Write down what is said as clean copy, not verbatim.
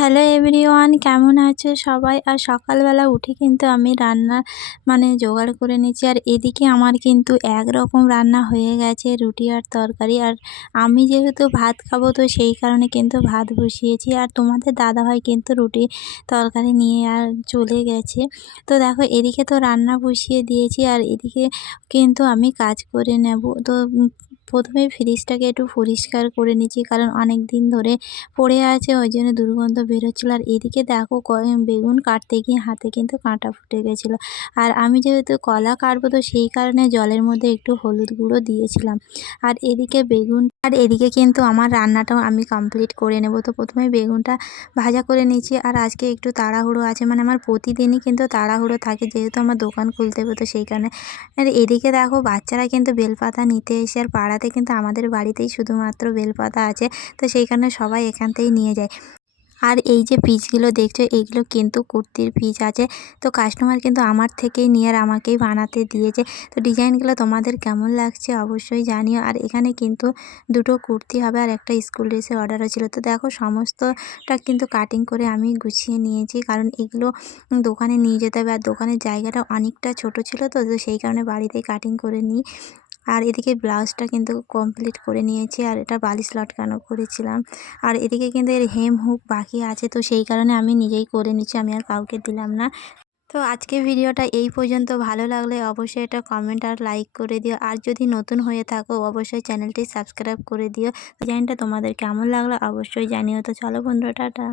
Hello everyone, কেমন আছো সবাই? আর সকালবেলা উঠে কিন্তু আমি রান্না জোগাড় করে নিয়েছি। আর এদিকে আমার কিন্তু একরকম রান্না হয়ে গেছে, রুটি আর তরকারি। আর আমি যেহেতু ভাত খাবো, তো সেই কারণে কিন্তু ভাত বসিয়েছি। আর তোমাদের দাদাভাই কিন্তু রুটি তরকারি নিয়ে আর চলে গেছে। তো দেখো, এদিকে তো রান্না বসিয়ে দিয়েছি, আর এদিকে কিন্তু আমি কাজ করে নেব। তো প্রথমে ফ্রিজটাকে একটু পরিষ্কার করে নিচ্ছি, কারণ অনেক দিন ধরে পড়ে আছে, ওই জন্য দুর্গন্ধ বেরোচ্ছিল। আর এদিকে দেখো, বেগুন কাটতে গিয়ে হাতে কিন্তু কাঁটা ফুটে গেছিলো। আর আমি যেহেতু কলা কাটবো, তো সেই কারণে জলের মধ্যে একটু হলুদ গুঁড়ো দিয়েছিলাম। আর এদিকে কিন্তু আমার রান্নাটাও আমি কমপ্লিট করে নেব। তো প্রথমে বেগুনটা ভাজা করে নিচ্ছি। আর আজকে একটু তাড়াহুড়ো আছে, আমার প্রতিদিনই কিন্তু তাড়াহুড়ো থাকে, যেহেতু আমার দোকান খুলতে হবে, তো সেই কারণে। আর এদিকে দেখো, বাচ্চারা কিন্তু বেলপাতা নিতে এসে, আর পাড়াতে কিন্তু আমাদের বাড়িতেই শুধুমাত্র বেলপাতা আছে, তো সেই কারণে সবাই এখান থেকেই নিয়ে যায়। আর এই যে পিসগুলো দেখছো, এইগুলো কিন্তু কুর্তির পিস আছে। তো কাস্টমার কিন্তু আমার থেকেই নিয়ে আর আমাকেই বানাতে দিয়েছে। তো ডিজাইনগুলো তোমাদের কেমন লাগছে অবশ্যই জানিও। আর এখানে কিন্তু দুটো কুর্তি হবে, আর একটা স্কুল ড্রেসের অর্ডারও ছিল। তো দেখো, সমস্তটা কিন্তু কাটিং করে আমি গুছিয়ে নিয়েছি, কারণ এগুলো দোকানে নিয়ে যেতে হবে। আর দোকানের জায়গাটা অনেকটা ছোট ছিল, তো সেই কারণে বাড়িতেই কাটিং করে নিই। আর এদিকে ব্লাউজটা কিন্তু কমপ্লিট করে নিয়েছি, আর এটা বালিশ লটকানো করেছিলাম। আর এদিকে কিন্তু এর হেম হুক বাকি আছে, তো সেই কারণে আমি নিজেই করে নিচ্ছি, আমি আর কাউকে দিলাম না। তো আজকে ভিডিওটা এই পর্যন্ত। ভালো লাগলে অবশ্যই এটা কমেন্ট আর লাইক করে দিও। আর যদি নতুন হয়ে থাকো, অবশ্যই চ্যানেলটি সাবস্ক্রাইব করে দিও। ডিজাইনটা তোমাদের কেমন লাগলো অবশ্যই জানিও। তো চলো বন্ধুরা, টাটা।